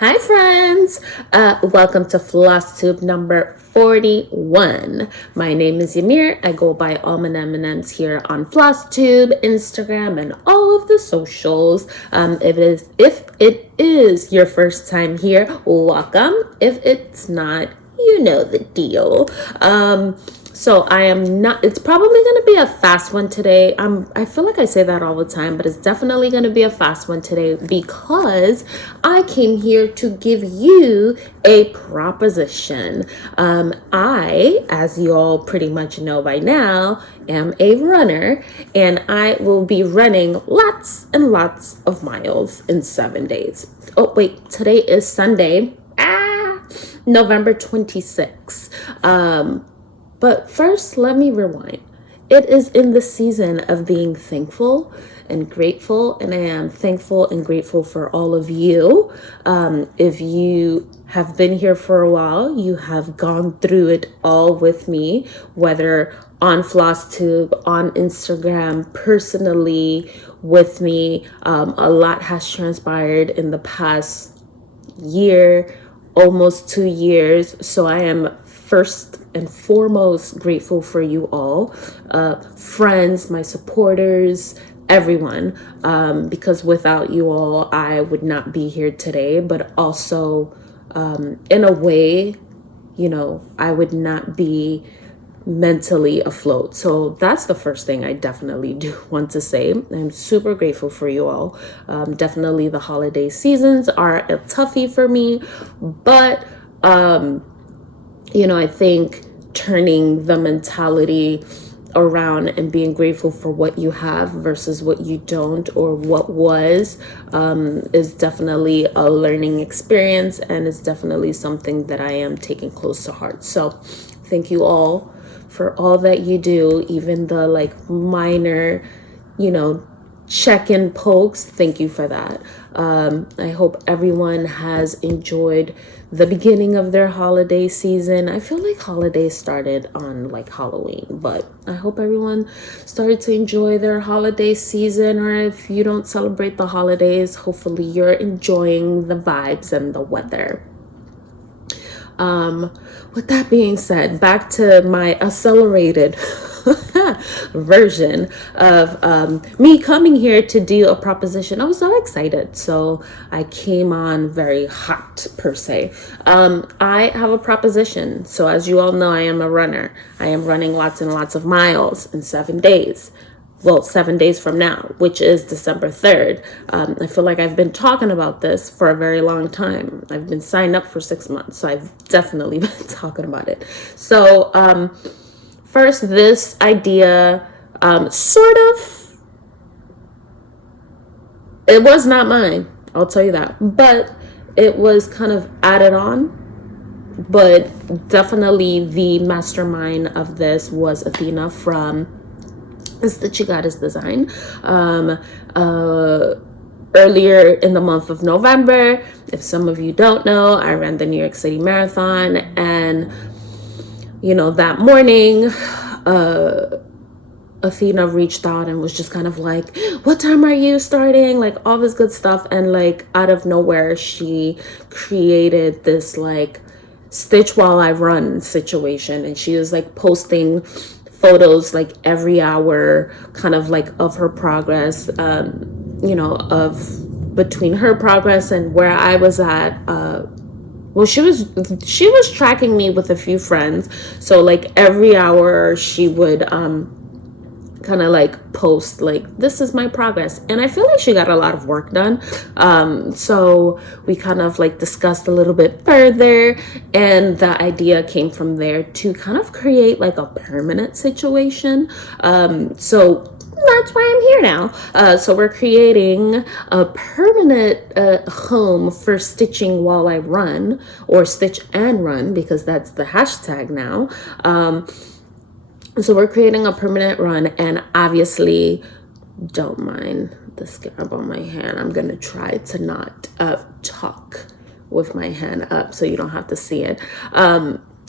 Hi, friends. Welcome to Flosstube number 41. My name is Ymir. I go by AlmondMnMs here on Flosstube, Instagram, and all of the socials. If it is your first time here, welcome. If it's not, you know the deal. So I am not, it's probably going to be a fast one today. I feel like I say that all the time, but it's definitely going to be a fast one today because I came here to give you a proposition. As you all pretty much know by now, am a runner, and I will be running lots and lots of miles in 7 days. Oh, wait, today is Sunday. November 26th. But first, let me rewind. It is in the season of being thankful and grateful, and I am thankful and grateful for all of you. If you have been here for a while, you have gone through it all with me, whether on Flosstube, on Instagram, personally with me. A lot has transpired in the past year, almost 2 years. So I am first and foremost grateful for you all, friends, my supporters, everyone, because without you all, I would not be here today. But also, in a way, I would not be mentally afloat. So that's the first thing I definitely do want to say. I'm super grateful for you all. Definitely the holiday seasons are a toughie for me, but I think turning the mentality around and being grateful for what you have versus what you don't or what was is definitely a learning experience, and it's definitely something that I am taking close to heart. So thank you all for all that you do, even the minor, check-in pokes. Thank you for that. I hope everyone has enjoyed the beginning of their holiday season. I feel like holidays started on Halloween, but I hope everyone started to enjoy their holiday season. Or if you don't celebrate the holidays, hopefully you're enjoying the vibes and the weather. With that being said, back to my accelerated version of me coming here to do a proposition. I was so excited, so I came on very hot per se. I have a proposition. So as you all know, I am a runner. I am running lots and lots of miles in 7 days. Well, 7 days from now, which is December 3rd. I feel like I've been talking about this for a very long time. I've been signed up for 6 months, so I've definitely been talking about it. So first, this idea, sort of, it was not mine, I'll tell you that, but it was kind of added on. But definitely the mastermind of this was Athena from Stitchigatta's Design. Earlier in the month of November, if some of you don't know, I ran the New York City Marathon, and that morning, Athena reached out and was just kind of like, what time are you starting? Like all this good stuff. And out of nowhere, she created this stitch while I run situation. And she was posting photos every hour, kind of of her progress, of between her progress and where I was at. Well, she was tracking me with a few friends. So every hour she would kind of post this is my progress, and I feel like she got a lot of work done. So we kind of discussed a little bit further, and the idea came from there to kind of create a permanent situation. So that's why I'm here now. So we're creating a permanent home for stitching while I run, or stitch and run, because that's the hashtag now. So we're creating a permanent run, and obviously, don't mind the scab on my hand. I'm going to try to not talk with my hand up so you don't have to see it.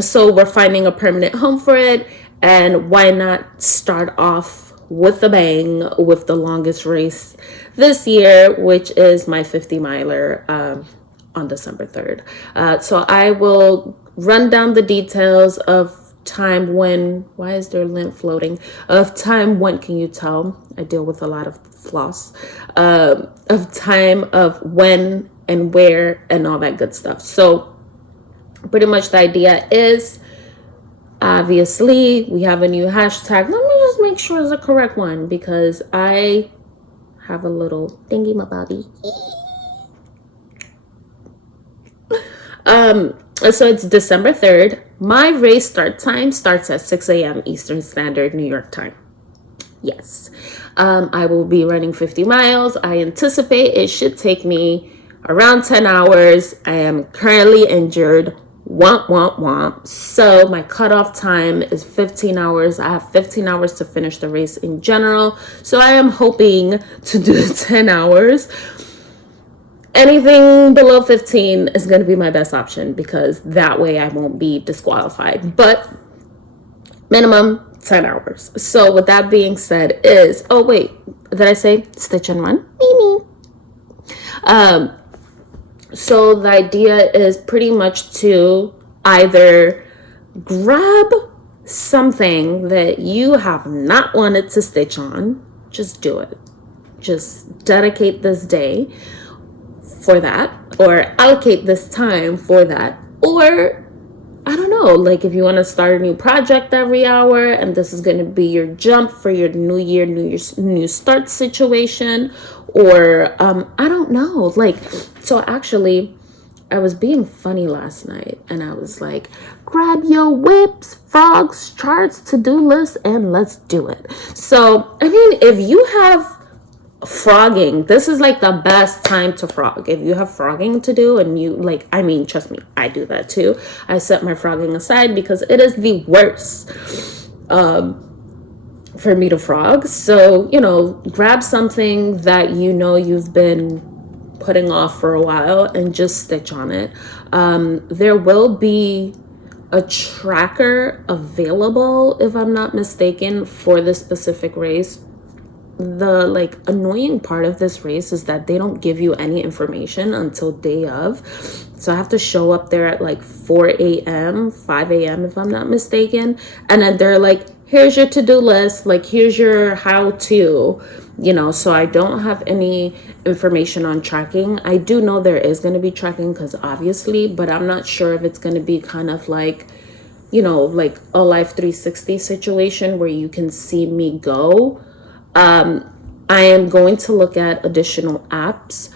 So we're finding a permanent home for it, and why not start off with a bang with the longest race this year, which is my 50 miler on December 3rd. So I will run down the details of time when, why is there lint floating? Of time when, can you tell? I deal with a lot of floss. Of time of when and where and all that good stuff. So pretty much the idea is, obviously, we have a new hashtag. Let me just make sure it's the correct one because I have a little thingy my body. So it's December 3rd. My race start time starts at 6 a.m. Eastern Standard New York time. Yes. I will be running 50 miles. I anticipate it should take me around 10 hours. I am currently injured. Womp, womp, womp. So my cutoff time is 15 hours. I have 15 hours to finish the race in general. So I am hoping to do 10 hours. Anything below 15 is going to be my best option because that way I won't be disqualified. But minimum 10 hours. So with that being said is, oh wait, did I say stitch and run? So the idea is pretty much to either grab something that you have not wanted to stitch on, just do it. Just dedicate this day for that, or allocate this time for that, or I don't know, like if you want to start a new project every hour and this is going to be your jump for your new start situation, or I don't know, like, so actually I was being funny last night and I was like, grab your whips, frogs, charts, to-do list, and let's do it. So I mean, if you have frogging, this is like the best time to frog. If you have frogging to do and you like, I mean, trust me, I do that too. I set my frogging aside because it is the worst for me to frog. So, you know, grab something that you know you've been putting off for a while and just stitch on it. There will be a tracker available, if I'm not mistaken, for this specific race. The like annoying part of this race is that they don't give you any information until day of. So I have to show up there at like 4 a.m., 5 a.m. if I'm not mistaken. And then they're like, here's your to-do list, like here's your how-to, you know, so I don't have any information on tracking. I do know there is going to be tracking because obviously, but I'm not sure if it's going to be kind of like, you know, like a Life 360 situation where you can see me go. I am going to look at additional apps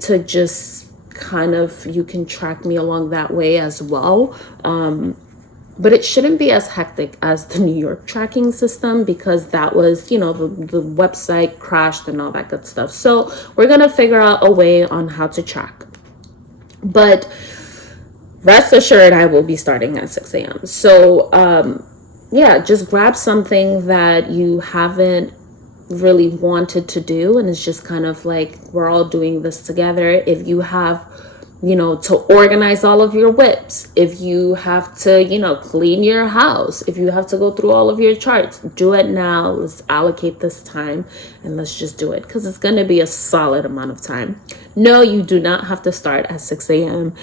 to just kind of, you can track me along that way as well. But it shouldn't be as hectic as the New York tracking system because that was, you know, the website crashed and all that good stuff. So we're going to figure out a way on how to track. But rest assured, I will be starting at 6 a.m. So, yeah, just grab something that you haven't really wanted to do and it's just kind of like we're all doing this together. If you have, you know, to organize all of your whips, if you have to, you know, clean your house, if you have to go through all of your charts, do it now. Let's allocate this time and let's just do it because it's going to be a solid amount of time. No, you do not have to start at 6 a.m.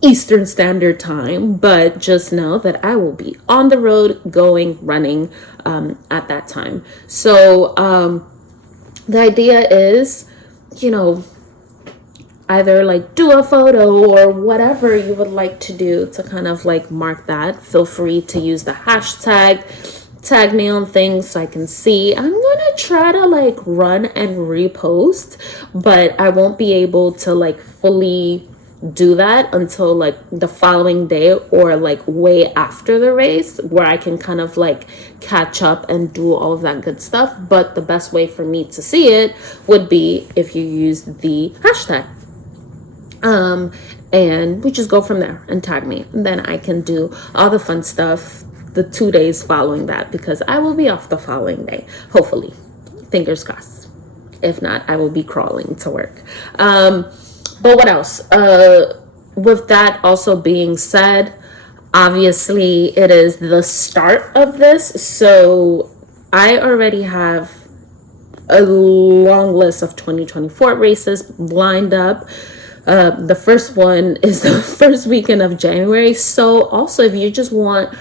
Eastern Standard Time, but just know that I will be on the road going running at that time. So the idea is, you know, either like do a photo or whatever you would like to do to kind of like mark that. Feel free to use the hashtag, tag me on things so I can see. I'm gonna try to like run and repost, but I won't be able to like fully do that until like the following day or like way after the race where I can kind of like catch up and do all of that good stuff. But the best way for me to see it would be if you use the hashtag. And we just go from there and tag me. And then I can do all the fun stuff the 2 days following that because I will be off the following day. Hopefully. Fingers crossed. If not, I will be crawling to work. But what else? With that also being said, obviously it is the start of this. So I already have a long list of 2024 races lined up. The first one is the first weekend of January. So also, if you just want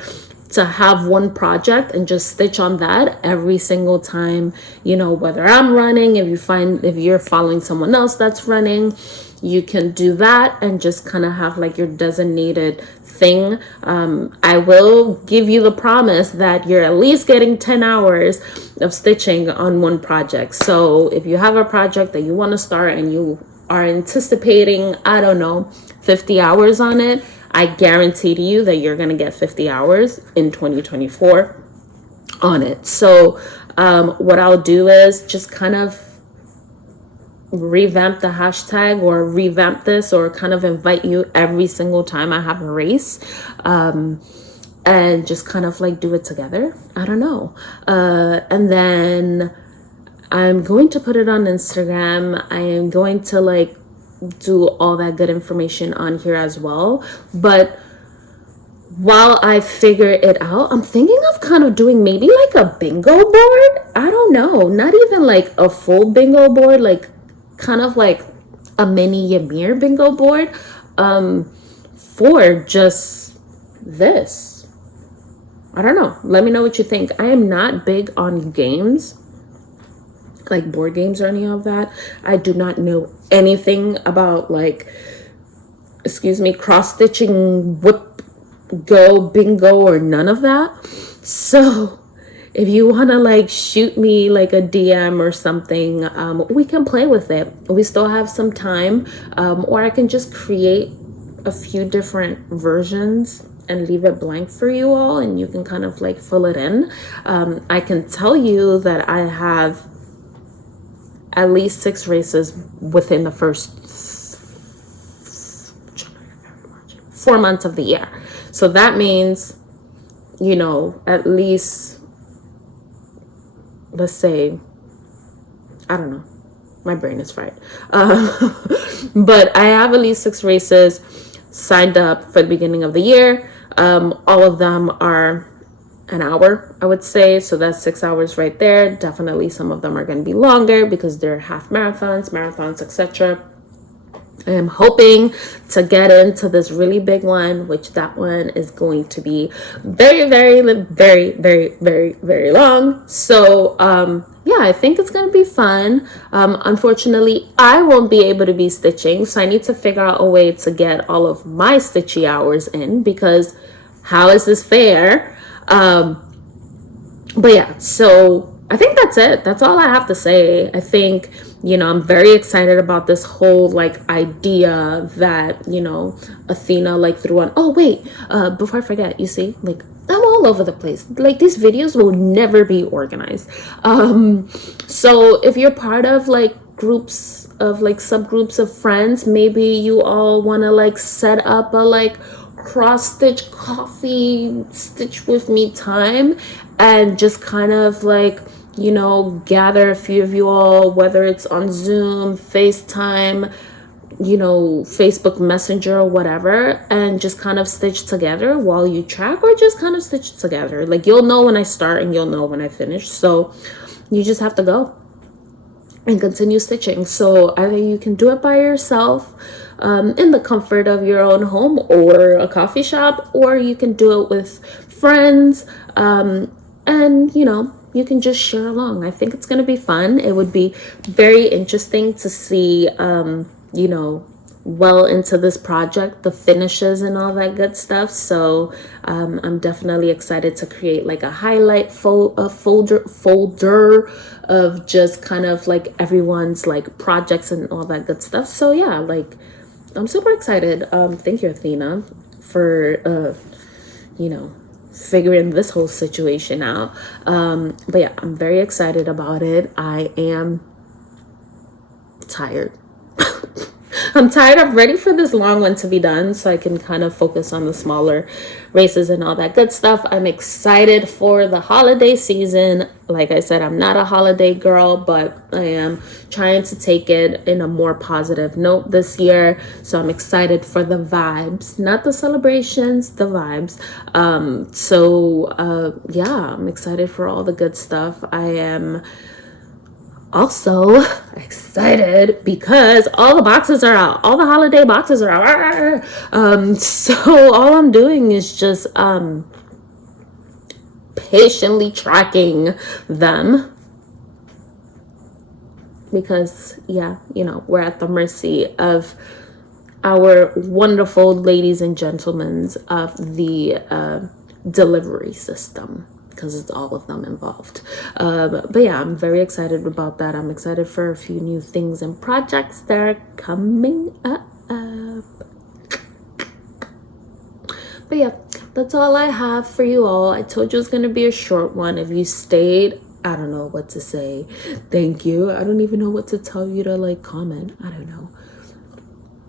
to have one project and just stitch on that every single time, whether I'm running, if you're following someone else that's running, you can do that and just kind of have like your designated thing. I will give you the promise that you're at least getting 10 hours of stitching on one project. So if you have a project that you want to start and you are anticipating, I don't know, 50 hours on it, I guarantee to you that you're going to get 50 hours in 2024 on it. So what I'll do is just kind of revamp the hashtag or revamp this or kind of invite you every single time I have a race, and just kind of like do it together. I don't know. And then I'm going to put it on Instagram. I am going to like do all that good information on here as well. But while I figure it out, I'm thinking of kind of doing maybe like a bingo board. I don't know, not even like a full bingo board, like kind of like a mini Ymir bingo board, for just this. I don't know. Let me know what you think. I am not big on games, like board games or any of that. I do not know anything about like, cross stitching, whip, go, bingo, or none of that. So if you want to like shoot me like a DM or something, we can play with it. We still have some time, or I can just create a few different versions and leave it blank for you all, and you can kind of like fill it in. I can tell you that I have at least 6 races within the first 4 months of the year. So that means, at least, let's say, I don't know, my brain is fried. But I have at least 6 races signed up for the beginning of the year. All of them are an hour, I would say. So that's 6 hours right there. Definitely some of them are going to be longer because they're half marathons, etc. I am hoping to get into this really big one, which that one is going to be very, very, very, very, very, very long. So, yeah, I think it's going to be fun. Unfortunately, I won't be able to be stitching, so I need to figure out a way to get all of my stitchy hours in, because how is this fair? But yeah, so I think that's it. That's all I have to say. I think, I'm very excited about this whole like idea that, Athena like threw on. Oh, wait, before I forget, you see, like I'm all over the place. Like these videos will never be organized. So if you're part of like groups of like subgroups of friends, maybe you all want to like set up a like cross stitch coffee stitch with me time, and just kind of like, gather a few of you all, whether it's on Zoom, FaceTime, Facebook Messenger or whatever, and just kind of stitch together while you track, or just kind of stitch together. Like you'll know when I start and you'll know when I finish. So you just have to go and continue stitching. So either you can do it by yourself, in the comfort of your own home or a coffee shop, or you can do it with friends, and you can just share along. I think it's going to be fun. It would be very interesting to see, well into this project, the finishes and all that good stuff. So I'm definitely excited to create like a highlight folder of just kind of like everyone's like projects and all that good stuff. So yeah, like I'm super excited. Thank you, Athena, for figuring this whole situation out. But yeah, I'm very excited about it. I am tired. I'm tired. I'm ready for this long one to be done so I can kind of focus on the smaller races and all that good stuff. I'm excited for the holiday season. Like I said, I'm not a holiday girl, but I am trying to take it in a more positive note this year. So I'm excited for the vibes, not the celebrations, the vibes. Yeah, I'm excited for all the good stuff. I am Also excited because all the boxes are out. All the holiday boxes are out. So all I'm doing is just patiently tracking them, because yeah, you know, we're at the mercy of our wonderful ladies and gentlemen of the delivery system, because it's all of them involved. But yeah, I'm very excited about that. I'm excited for a few new things and projects that are coming up. But yeah, that's all I have for you all. I told you it was going to be a short one. If you stayed, I don't know what to say. Thank you. I don't even know what to tell you to like comment. I don't know.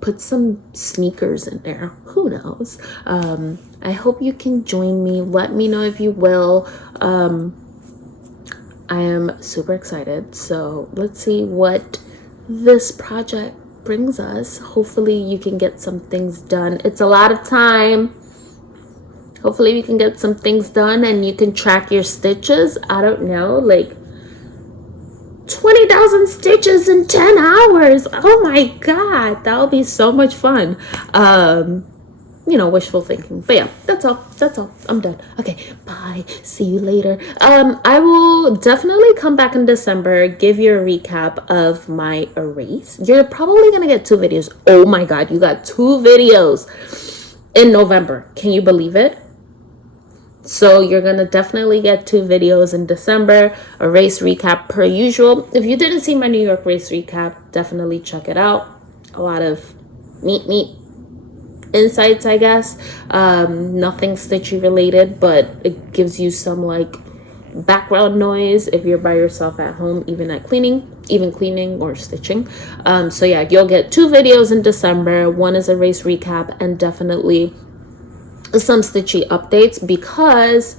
Put some sneakers in there. Who knows? I hope you can join me. Let me know if you will. I am super excited. So let's see what this project brings us. Hopefully you can get some things done. It's a lot of time. Hopefully we can get some things done and you can track your stitches. I don't know, like 20,000 stitches in 10 hours. Oh my God, that would be so much fun. You know, wishful thinking. But yeah, that's all. I'm done. Okay, bye. See you later. I will definitely come back in December, give you a recap of my erase. You're probably gonna get 2 videos. Oh my God, you got 2 videos in November. Can you believe it? So you're gonna definitely get 2 videos in December, a race recap per usual. If you didn't see my New York race recap, definitely check it out. A lot of neat insights, I guess. Nothing stitchy related, but it gives you some like background noise if you're by yourself at home, even cleaning or stitching. So yeah, you'll get 2 videos in December. One is a race recap and definitely some stitchy updates, because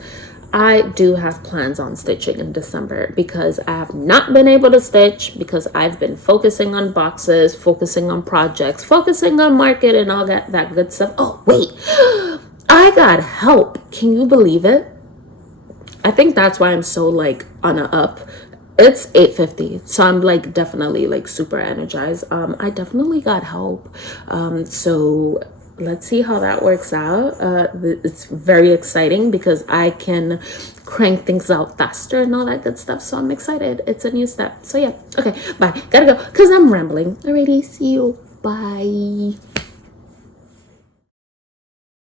I do have plans on stitching in December, because I have not been able to stitch because I've been focusing on boxes, focusing on projects, focusing on market and all that good stuff. Oh wait, I got help. Can you believe it? I think that's why I'm so like on a up. It's 8:50, so I'm like definitely like super energized. I definitely got help. So let's see how that works out. It's very exciting because I can crank things out faster and all that good stuff. So I'm excited. It's a new step. So yeah. Okay, bye. Gotta go because I'm rambling. Alrighty, see you. Bye.